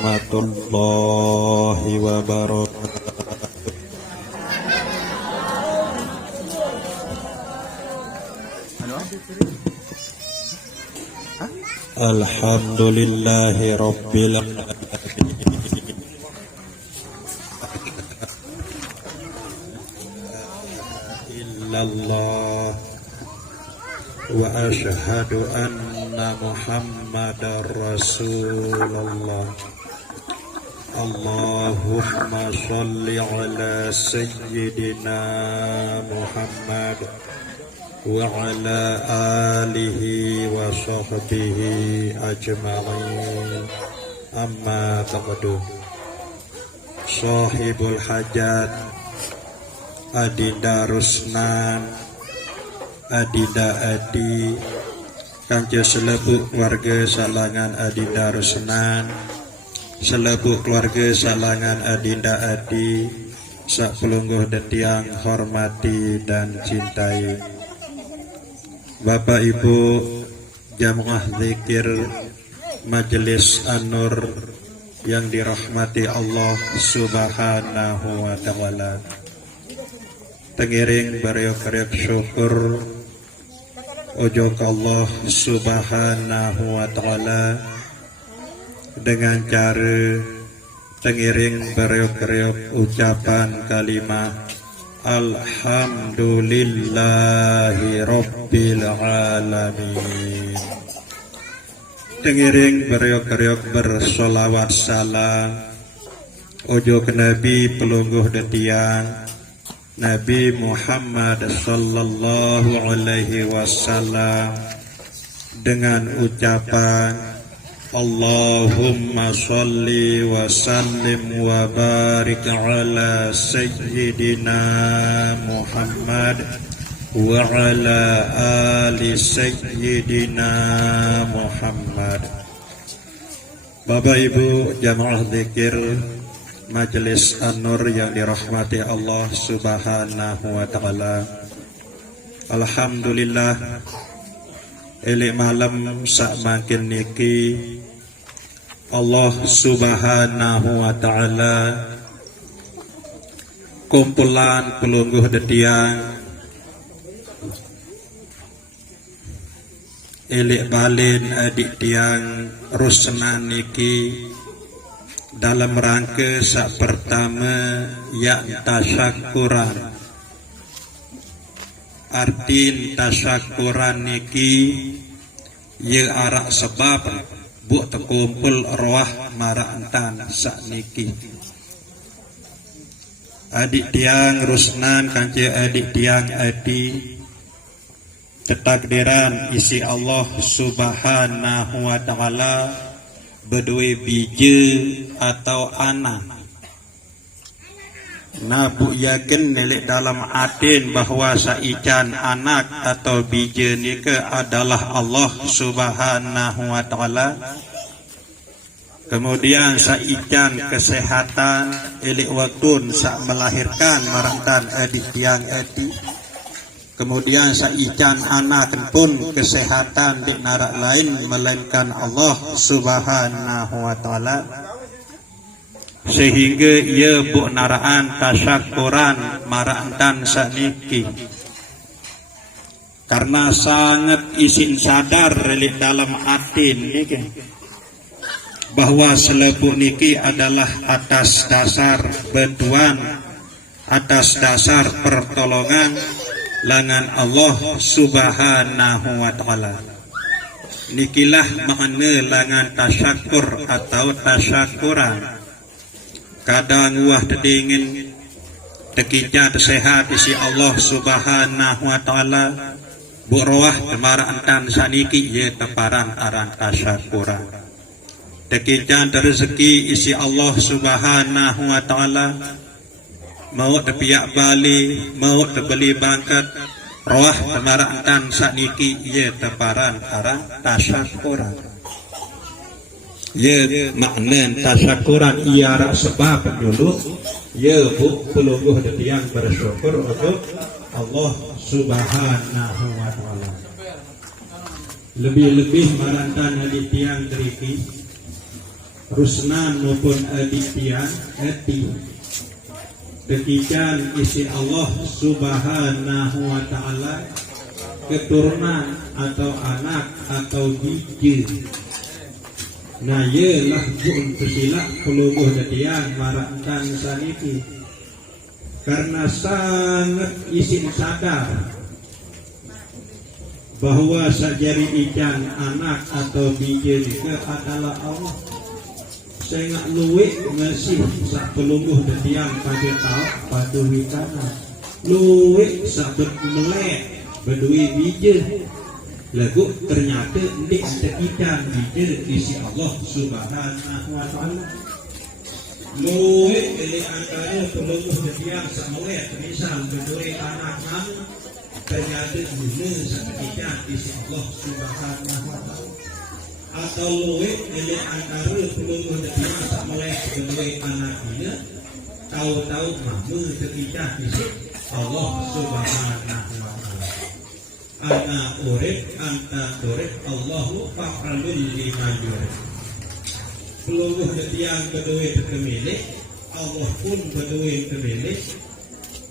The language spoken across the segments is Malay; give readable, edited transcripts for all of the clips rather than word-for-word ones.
warahmatullahi wabarakatuh. Alhamdulillahi rabbil alamin. Illallah wa ashhadu anna Muhammadar Rasulullah. Allahumma sholli ala sayyidina Muhammad wa ala alihi wa sahbihi ajma'in. Amma ba'du. Sahibul hajat, Adinda Rusnan, Adinda Adi, kanca selebuk keluarga salangan Adinda Rusnan, selebuk keluarga salangan Adinda Adi, sak pelungguh detiang hormati dan cintai. Bapak Ibu jamaah zikir Majelis An-Nur yang dirahmati Allah Subhanahu wa ta'ala, tengiring bariok-bariok syukur ojo ke Allah Subhanahu wa ta'ala dengan cara tengiring bariok-bariok ucapan kalimat Alhamdulillahi Rabbil Alamin. Tengiring bariok-bariok bersolawat salam ojo ke Nabi pelungguh detiang Nabi Muhammad sallallahu alaihi wasallam dengan ucapan Allahumma sholli wa sallim wa barik ala sayyidina Muhammad wa ala ali sayyidina Muhammad. Bapak Ibu jamaah zikir Majelis An-Nur yang dirahmati Allah Subhanahu wa ta'ala, alhamdulillah elik malam sak makin niki Allah Subhanahu wa ta'ala kumpulan pelungguh detiang elik balin adik tiang Rusnan niki dalam rangka sak pertama ya tasyakuran. Artin tasyakuran niki ye arak sebab buat terkumpul roh marantan sak niki. Adik tiang Rusnan kanca adik tiang Adi, ketakdiran isi Allah Subhanahu wa ta'ala berdua biji atau anak. Nabu yakin milik dalam atin bahwa saican anak atau biji nika adalah Allah Subhanahu wa ta'ala. Kemudian saican kesehatan elik waktu sak melahirkan marantan adik tiang adi. Kemudian saican anak pun kesehatan di narak lain melainkan Allah Subhanahu wa ta'ala, sehingga ia buk naraan tasyakuran marantan saniki karena sangat isin sadar relik dalam atin niki bahwa selebuk niki adalah atas dasar bantuan, atas dasar pertolongan langan Allah Subhanahu wa ta'ala. Nikilah makna langan tasyakur atau tasyakuran. Kadang wah terdingin tekijat sehat isi Allah Subhanahu wa ta'ala bu'rawah temaraan saniki ye teparan aran tasyakuran. Tekijat rezeki isi Allah Subhanahu wa ta'ala mau terpiak balik, mau terbeli bangkat, roh temaraan saniki ye teparan arah tasyakuran. Ye makna tasyakuran ia sebab dulu ye bu pelungguh detiang bersyukur untuk Allah Subhanahu wa ta'ala. Lebih-lebih marantan hadi tiang deriki Rusnan maupun adiktian Kekican isi Allah subhanahu wa ta'ala keturunan atau anak atau biji. Nah yelah pun pesilak peluluh dadian marakkan saniti karena sangat isin sadar bahwa sajari ikan anak atau biji itu adalah Allah. Saya nggak luwek ngasih sak peluluh dadian pada tahu pada wikana luwek sak melek berdui biji. Lagu ternyata ndik ada ikan biji isi Allah subhanahu wa ta'ala. Luwek dari antara peluluh dadian sak melek misal berdui anak nama ternyata guna sak ikan isi Allah subhanahu wa ta'ala. Atau luwek dari antara peluluh dadian sak melek berdui anak ini tahu-tahu mahu terikat isi Allah subhanahu wa ta'ala. Ana urib anta urib Allahu fa'alul lima yurib. Peluluh dadian kedua terkemilik Allah pun kedua terkemilik.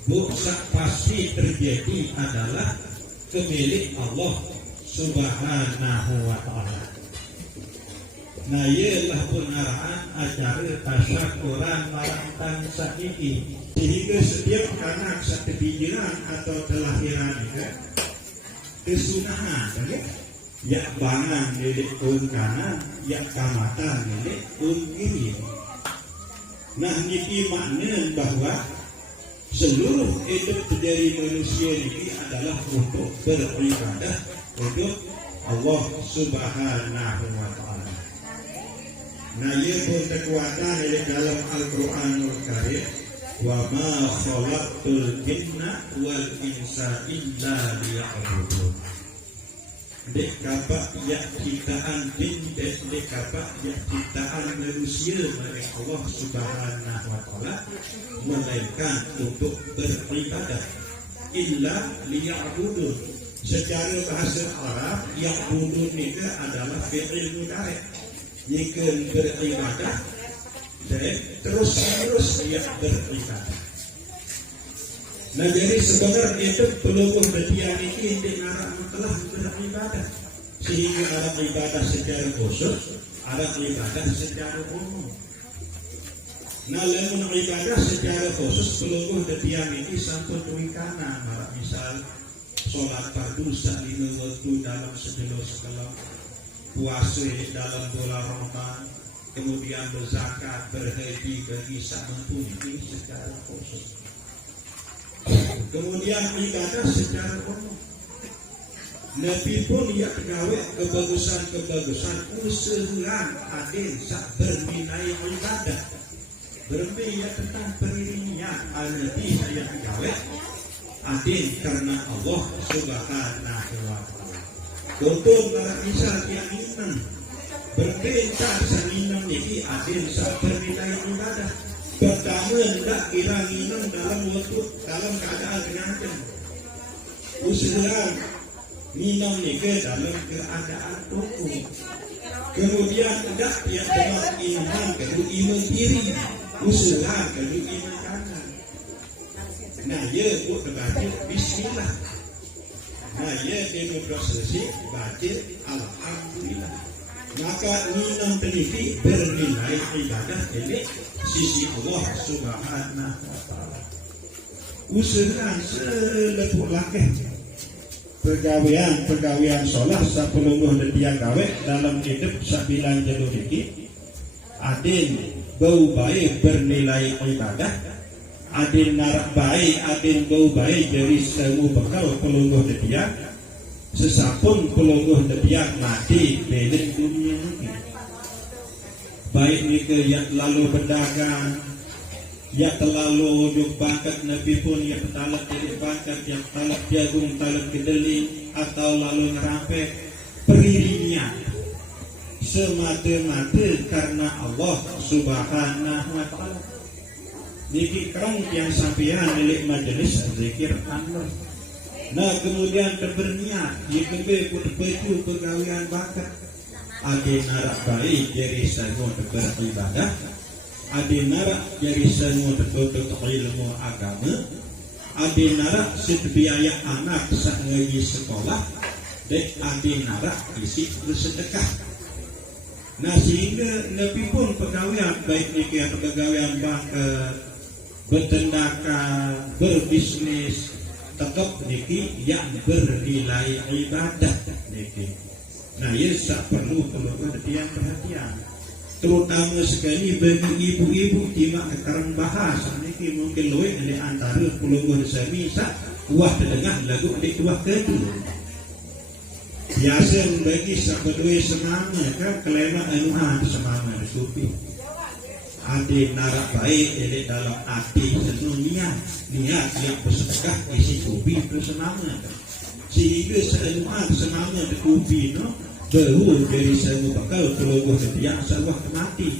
Buksa pasti terjadi adalah kemilik Allah subhanahu wa ta'ala. Nah ialah pun arahan acara tasyakuran marantang sakiti sehingga setiap anak sekebijiran atau kelahiran itu kesunahan ya bangan milik un kanan ya kamatan milik un kiri. Nah ini maknanya bahwa seluruh hidup dari manusia ini adalah untuk beribadah untuk Allah subhanahu wa ta'ala. Nah ia pun kekuatan dalam Al-Quranul Karim wa ma khalaqtul jinna wal insa illa liya'budun. Dek kapak ya ciptaan jin, dek kapak ya ciptaan manusia oleh Allah subhanahu wa ta'ala melainkan untuk beribadah. Illa liya'budun. Secara bahasa Arab ya'budun itu adalah fi'il mudhari'. Jika beribadah dan terus-menerus dia beribadah. Nah jadi sebenarnya itu peluluh dadian ini dengan telah beribadah sehingga ada ibadah secara khusus, ada ibadah secara umum. Nah lamun ibadah secara khusus peluluh dadian ini sampai tuikana, misal sholat fardu salina waktu dalam sekelau puasa dalam bulan Ramadan, kemudian berzakat, berhaji bagi sak mampu ini secara khusus. Kemudian ibadah secara umum. Nabi pun ia pegawai kebagusan usulan adil sak bernilai ibadah. Berbicara tentang peririan al-Nabi saya pegawai adil karena Allah subhanahu wa ta'ala. Contoh misal yang iman berbeda seninam ini adil sak bernilai ibadah. Pertama hendak kira minum dalam waktu dalam keadaan kenyang. Usahakan minum ni ke dalam keadaan tubuh. Kemudian hendak yang dalam iman kedua iman diri. Usahakan kedua iman kanan. Nah ia buat baca Bismillah. Nah ia demokrasi baca Alhamdulillah. Maka minum teliti bernilai ibadah ini sisi Allah subhanahu wa ta'ala. Usahakan selepuk lakih pergawian solah sapuluh dadian gawe dalam hidup sabilan jalur ini adil bau baik bernilai ibadah, adil narak baik, adil bau baik dari semua bekal pelungguh dadian. Sesapun pelungguh dadian mati belik dunia ini. Baik mereka yang terlalu berdagang, yang terlalu ujung bakat Nabi pun yang talak jadi bakat, yang talak jagung, talak kedeling, atau lalu ngerampek peririnya semata-mata karena Allah subhanahu wa ta'ala. Niki kerang yang sampian milik majelis zikir Allah. Nah kemudian berniat, jika berpeju pegawaian bakat, adi narak baik jadi semua beribadah, adi narak jadi semua betul ilmu agama, adi narak biaya anak saat ngaji sekolah, dan adi narak isi bersedekah. Nah sehingga Nabi pun pegawaian baik niki atau pegawaian bertindakan berbisnis tetap niki yang bernilai ibadah niki. Nah ia tak perlu perhatian terutama sekali bagi ibu-ibu timak sekarang bahas niki mungkin luwih di antara puluh sami sak wah tengah lagu adik wah kedua. Biasa bagi sabdue semama kan kelema anuhan semama supi. Adi narak baik di dalam hati senunia niat yang bersedekah isi kubi bersenama. Sehingga seanuhan semama di kubi no baru dari semua bakal keluar setiap sawah mati.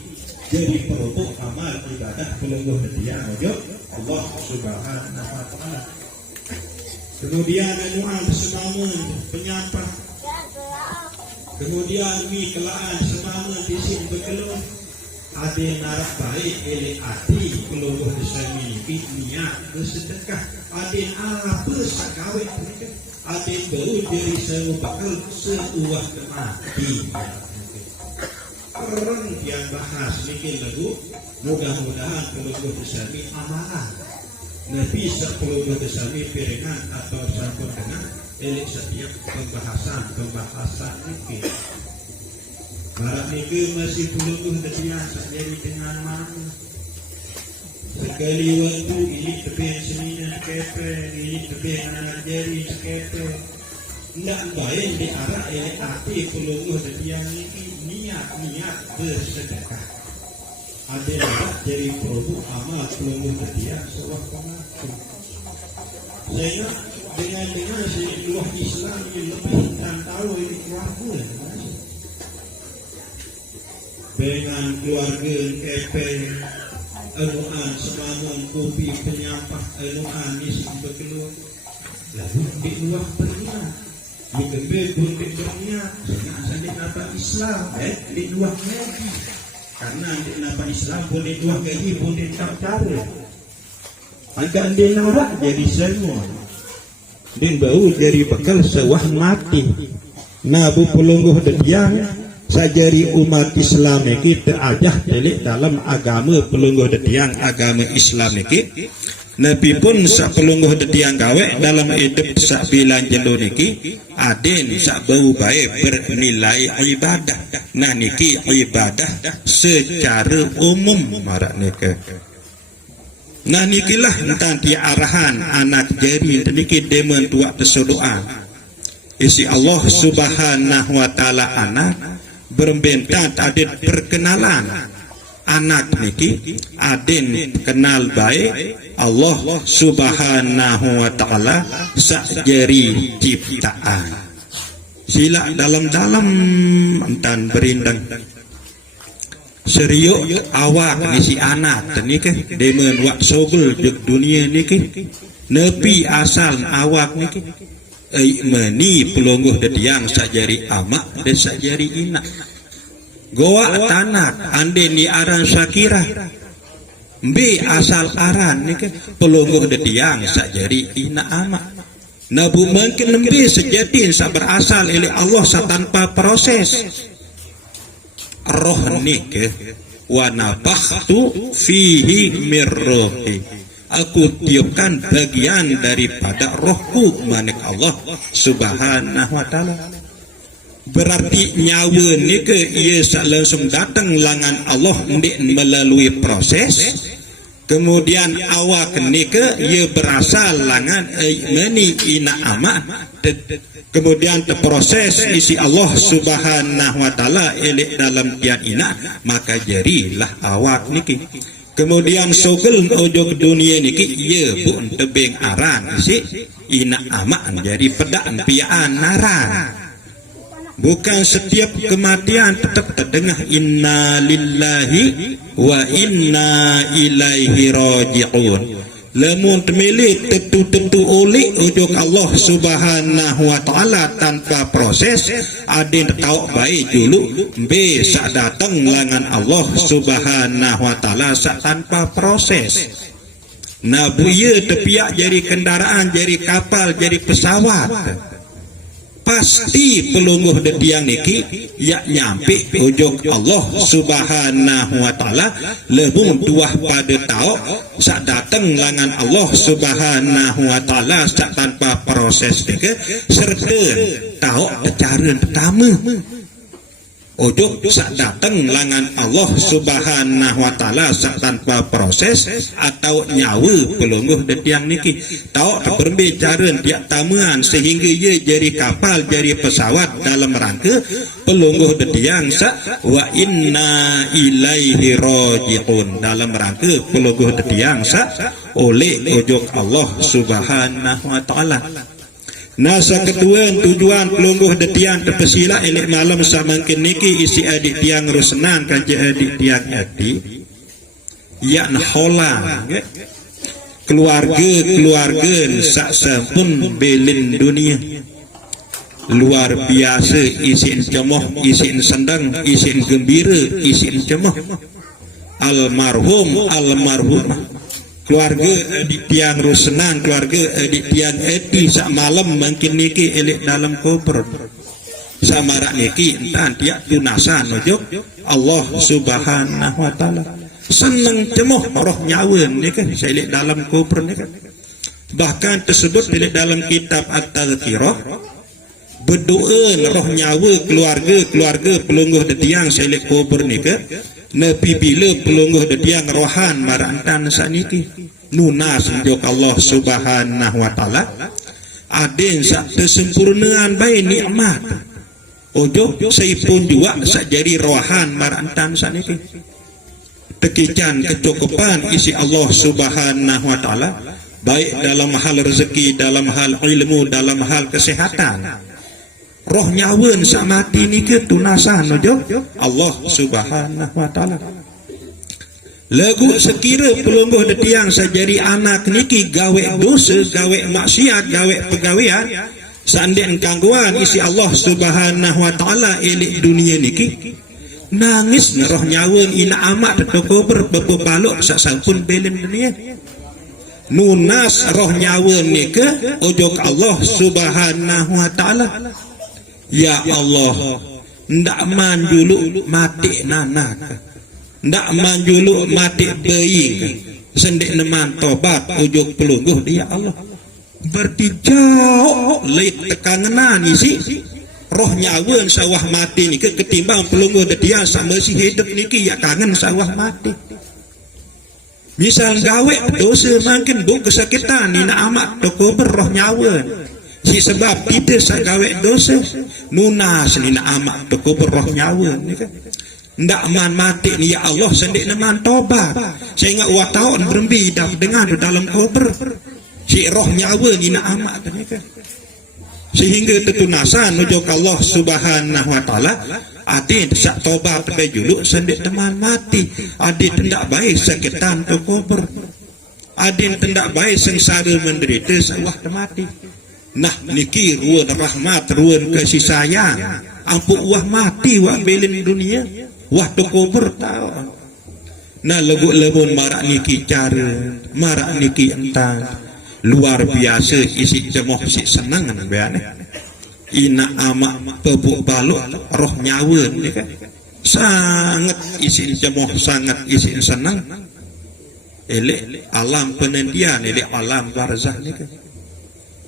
Jadi perubuk amal ibadah keluar setiap ojo Allah Subhanahu wa taala. Kemudian anuhan semama penyapa. Kemudian mi kelaan semama di sini berkeluh. Ada narak baik oleh hati keluar sami niat bersedekah. Ada apa sakawet mereka. Ada baru dari semua bakal seuah mati. Orang yang bahas bikin lagu mudah-mudahan keluar sami amalan. Nabi keluar sami piringan atau sampun dengan elik setiap pembahasan ini. Barat niki masih belum terbiasa jadi dengan mana. Sekali waktu ini tebing seninya kepe, ini tebing anak jari kepe. Tidak baik di arah elik hati pelungguh terbiasa ini niat bersedekah. Ada jadi produk amal pelungguh terbiasa sebuah pengaku. Saya dengan seluruh Islam yang lebih dan tahu ini keluarga dengan keluarga kepeng anuan semamun kopi penyampah anuan isi berkeluar lalu di luar berniat di kebe pun di berniat sangat napa Islam di luar lagi karena di napa Islam pun di luar lagi pun di cara agak dia narak jadi semua dan bau dari bekal sewah mati. Nabu pelungguh detiang sajari umat Islam kita ajah telik dalam agama pelungguh detiang agama Islam iki. Nabi pun sak pelungguh detiang gawe dalam hidup sak bilan jelo niki aden sak bau baik bernilai ibadah. Nah niki ibadah secara umum marak niki. Nah nikilah nanti arahan anak jari niki demen tua tersodoan isi Allah Subhanahu wa taala anak berbentat aden perkenalan anak niki aden kenal baik Allah Subhanahu wa taala sakjari ciptaan sila dalam-dalam entan berindang seriuk awak ni si anak niki demen wak sogel jek dunia niki nepi asal awak niki meni pelungguh detiang sajari amak dan sajari inak goa tanak ande ni aran Syakira mbe asal aran niki pelungguh detiang sajari inak amak nabu mungkin mbe sejatin sa berasal oleh Allah sa tanpa proses roh nike wa nafakhtu fihi mir rohi aku tiupkan bagian daripada rohku manik Allah Subhanahu wa taala berarti nyawa nike ia langsung datang langan Allah ndik melalui proses kemudian awak nike ia berasal langan meni ina amat kemudian terproses isi Allah Subhanahu wa taala elik dalam tian ina maka jadilah awak niki kemudian sogel ojo dunia niki ye pun tebing aran isi ina amak jadi pedaan piaan naran bukan setiap kematian tetap terdengar inna lillahi wa inna ilaihi raji'un Lemun temili tentu-tentu oleh ujung Allah Subhanahu wa taala tanpa proses adin tahu baik dulu be sak datang langan Allah Subhanahu wa taala sak tanpa proses. Nah buya tepiak jadi kendaraan, jadi kapal, jadi pesawat, pasti pelungguh detiang niki ya nyampe ujung Allah Subhanahu wa taala lebung tuah pada tahu sak datang langan Allah Subhanahu wa taala sak tanpa proses deke serta tahu cara pertama ujung sak datang langan Allah Subhanahu wa taala sak tanpa proses atau nyawa pelungguh detiang niki tahu berbicara tiap tamuan sehingga ia jadi kapal jadi pesawat dalam rangka pelungguh detiang sak wa inna ilaihi rajiun dalam rangka pelungguh detiang sak oleh ujung Allah Subhanahu wa taala. Nasa kedua tujuan pelungguh detiang terpesila elek malam samakin niki isi adik tiang rusnan kaji adik tiang adik ya holang keluarga sak sampun belin dunia luar biasa isin cemoh isin sendang isin gembira isin cemoh almarhumah keluarga di tiang rusnan keluarga di tiang eti sak malam mungkin niki elek dalam kubur samarak niki entan tiak tunasan ojok Allah Subhanahu wa taala seneng cemoh roh nyawa niki elek dalam kubur niki bahkan tersebut elek dalam kitab At-Tazkirah berdoa roh nyawa keluarga pelungguh detiang elek kubur niki Nabi bila pelungguh detiang rohan marantan saniki nunas jok Allah Subhanahu wa taala adin sak tersempurnaan baik nikmat ojo saipun juga sak jadi rohan marantan saniki tekican kecukupan isi Allah Subhanahu wa taala baik dalam hal rezeki dalam hal ilmu dalam hal kesehatan roh nyawan sak mati niki tunasan ojo Allah Subhanahu wa taala. Lagu sekira pelungguh detiang sajari anak niki gawe dosa, gawe maksiat, gawe pegawean sanden kangguan isi Allah Subhanahu wa taala elik dunia niki nangis roh nyawan ina amat kubur bepepaluk sak sampun belen dunia. Nunas roh nyawan niki ojok Allah Subhanahu wa taala. Ya Allah, ndak man dulu mati nanak, ndak man dulu mati bayi, sendik neman tobat ujung pelungguh dia Allah. Berarti jauh leit tekanan isi roh nyawa sawah mati ni ketimbang pelungguh dia sama si hidup niki ya kangen sawah mati. Misal gawe dosa makin buk kesakitan ni nak amat toko berroh nyawa. Si sebab tidak sagawe dosa nunas ni nak amak toko berroh nyawa ni kan ndak man mati ni ya Allah sendik neman tobat sehingga watau berembi dengan dalam kubur si roh nyawa ni nak amak ni kan sehingga tetunasan ujung Allah Subhanahu wa taala adin sak tobat bejuluk sendik teman mati adin tendak baik sakitan ke kubur adin tendak baik sengsara menderita sawah mati. Nah niki ruan rahmat ruan kasih sayang ampun wah mati wah belin dunia wah kubur tahu. Nah lebun marak niki cara marak niki entang luar biasa isi cemoh si senangan beane ina amak pebuk baluk roh nyawa ni kan sangat isi cemoh sangat isi senang elek alam penendian elek alam barzah ni kan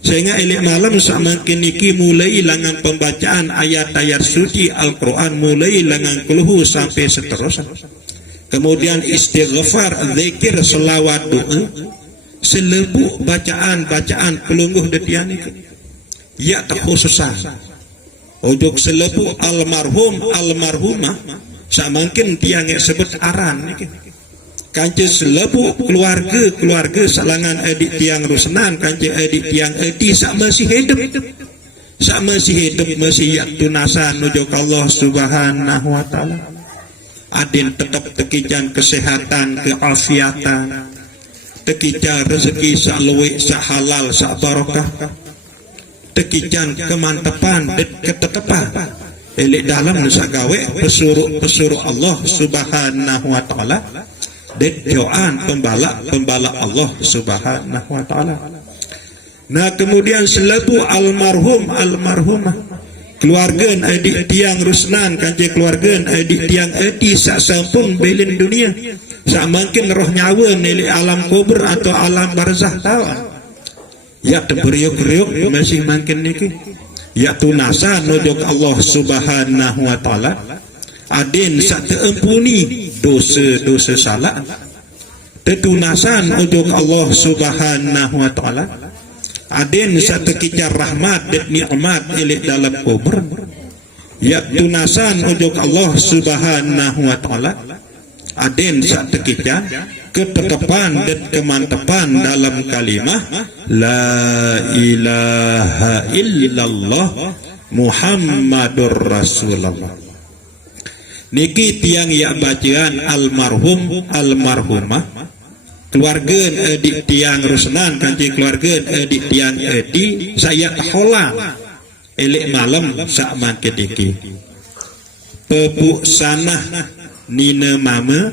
sehingga elek malam samakin niki mulai langan pembacaan ayat-ayat suci Al-Quran mulai langan keluhu sampai seterusnya kemudian istighfar zikir selawat doa selebuk bacaan pelungguh detian niki ya terkhususan ujung selebuk almarhumah samakin tiang yang sebut aran niki kanci selebu keluarga salangan adik tiang rusnan kanci adik tiang eti sak masih hidup masih yak tunasan nujuk Allah Subhanahu wa taala adin tetap tekijan kesehatan keafiatan tekican rezeki sak luwek, sak halal, sak barokah, tekican kemantapan dan ketetepan elik dalam sak gawe pesuruh Allah Subhanahu wa taala dan doaan pembala Allah Subhanahu wa taala. Nah, kemudian selebu almarhumah keluarga adik tiang rusnan kanci keluarga adik tiang edi sak sampun belin dunia sak makin roh nyawa nili alam kubur atau alam barzah tawan ya teberiuk-riuk masih makin niki ya tunasa nojok Allah Subhanahu wa taala adin sak teempuni dosa salah tetunasan nojok Allah Subhanahu wa taala adin satu kicar rahmat dan nikmat elik dalam kubur ya tunasan ujung Allah Subhanahu wa taala adin satu kicar ketetapan dan kemantapan dalam kalimah la ilaha illallah Muhammadur Rasulullah. Niki tiang ya bacaan almarhumah keluarga adik tiang rusnan kanci keluarga adik tiang edi saya holang elik malam sak makediki pepuk sanah nina mama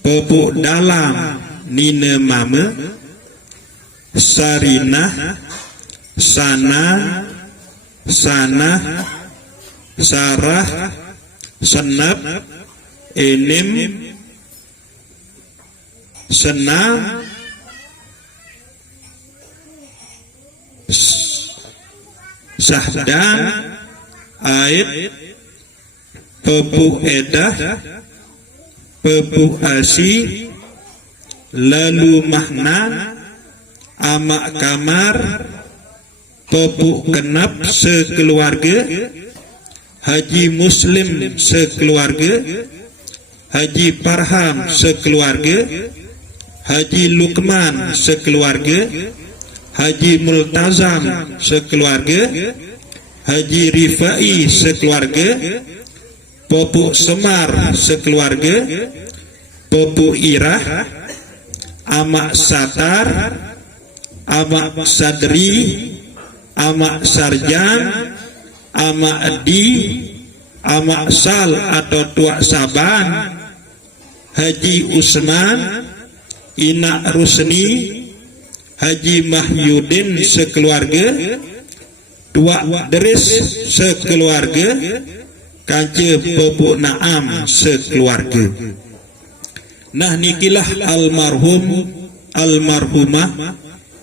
pepuk dalam nina mama sarinah sana sarah senap enim senang sahdan ait pepuk edah pepuk asi lalu mahna amak kamar pepuk kenap sekeluarga haji muslim sekeluarga haji parham sekeluarga Haji Lukman sekeluarga, Haji Multazam sekeluarga, Haji Rifai sekeluarga, Popuk Semar sekeluarga, Popuk Irah, Amak Satar, Amak Sadri, Amak Sarjan, Amak Adi, Amak Sal atau Tuak Saban, Haji Usman, Ina Rusni, Haji Mahyudin sekeluarga, Tuak Deris sekeluarga, Kanci Popuk Naam sekeluarga. Nah nikilah almarhumah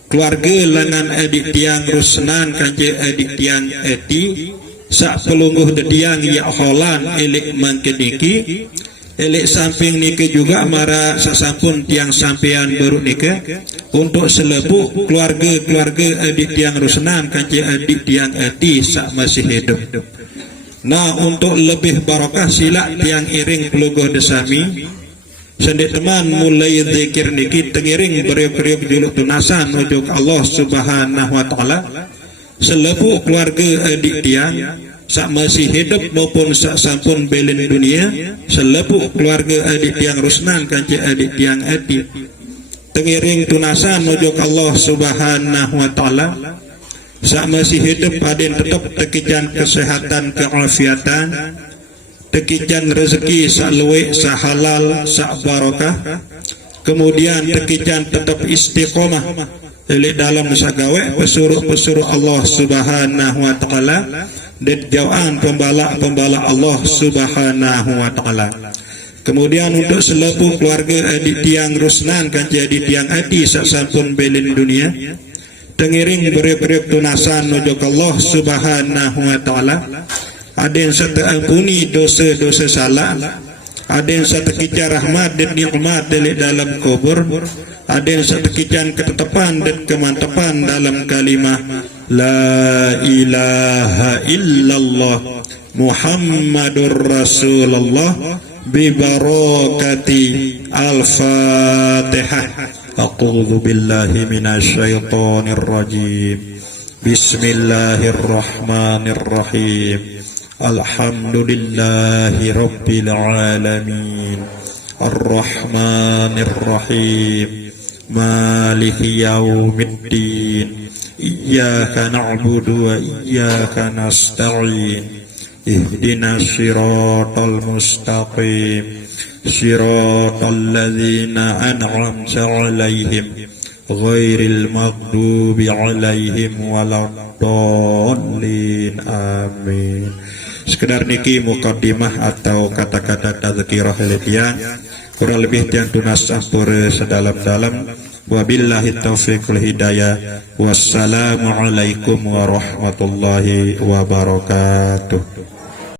keluarga lengan adik tiang Rusnan kanci adik tiang eti sak pelungguh dediang ya holan elik mangkediki elik samping nikah juga mara sasampun tiang sampean baru nikah untuk selebu keluarga adik tiang Rusnan kanci adik tiang eti sak masih hidup. Nah untuk lebih barokah sila tiang iring pelungguh desami sendik teman mulai zikir niki tengiring beriuk-beriuk juluk tunasan ujuk Allah Subhanahu wa taala selebu keluarga adik tiang sak masih hidup maupun sak sampun belin dunia selebu keluarga adik tiang Rusnan kanci adik tiang ati tengiring tunasan ujuk Allah Subhanahu wa taala sak masih hidup aden tetap tekijan kesehatan keafiatan tekijan rezeki sak luwek sak halal sak barokah kemudian tekijan tetap istiqomah elik dalam sagawe pesuruh Allah Subhanahu wa taala dan jauhan pembala Allah Subhanahu wa taala. Kemudian untuk selebu keluarga adik tiang Rusnan kanci adik tiang ati sak sampun belin dunia tengiring beriuk-beriuk tunasan ujuk Allah Subhanahu wa taala aden serta ampuni dosa-dosa salah aden serta kicar rahmat dan nikmat dalam kubur aden serta kican ketetapan dan kemantapan dalam kalimah la ilaha illallah Muhammadur Rasulullah bi barakati al-Fatihah. A'udzu billahi minasyaitonir rajim. Bismillahirrahmanirrahim. Alhamdulillahi rabbil alamin. Ar-Rahmanir Rahim. maliki yaumiddin, iyyaka na'budu wa iyyaka nasta'in, ihdinas siratal mustaqim, siratal ladzina an'amta 'alaihim ghairil maghdubi 'alaihim waladdallin. Amin. Sekedar niki mukaddimah atau kata-kata tadzkirah letian, kurang lebih tiang tunas ampur sedalam-dalam. Wabillahi taufiq wal hidayah. Wassalamualaikum warahmatullahi wabarakatuh.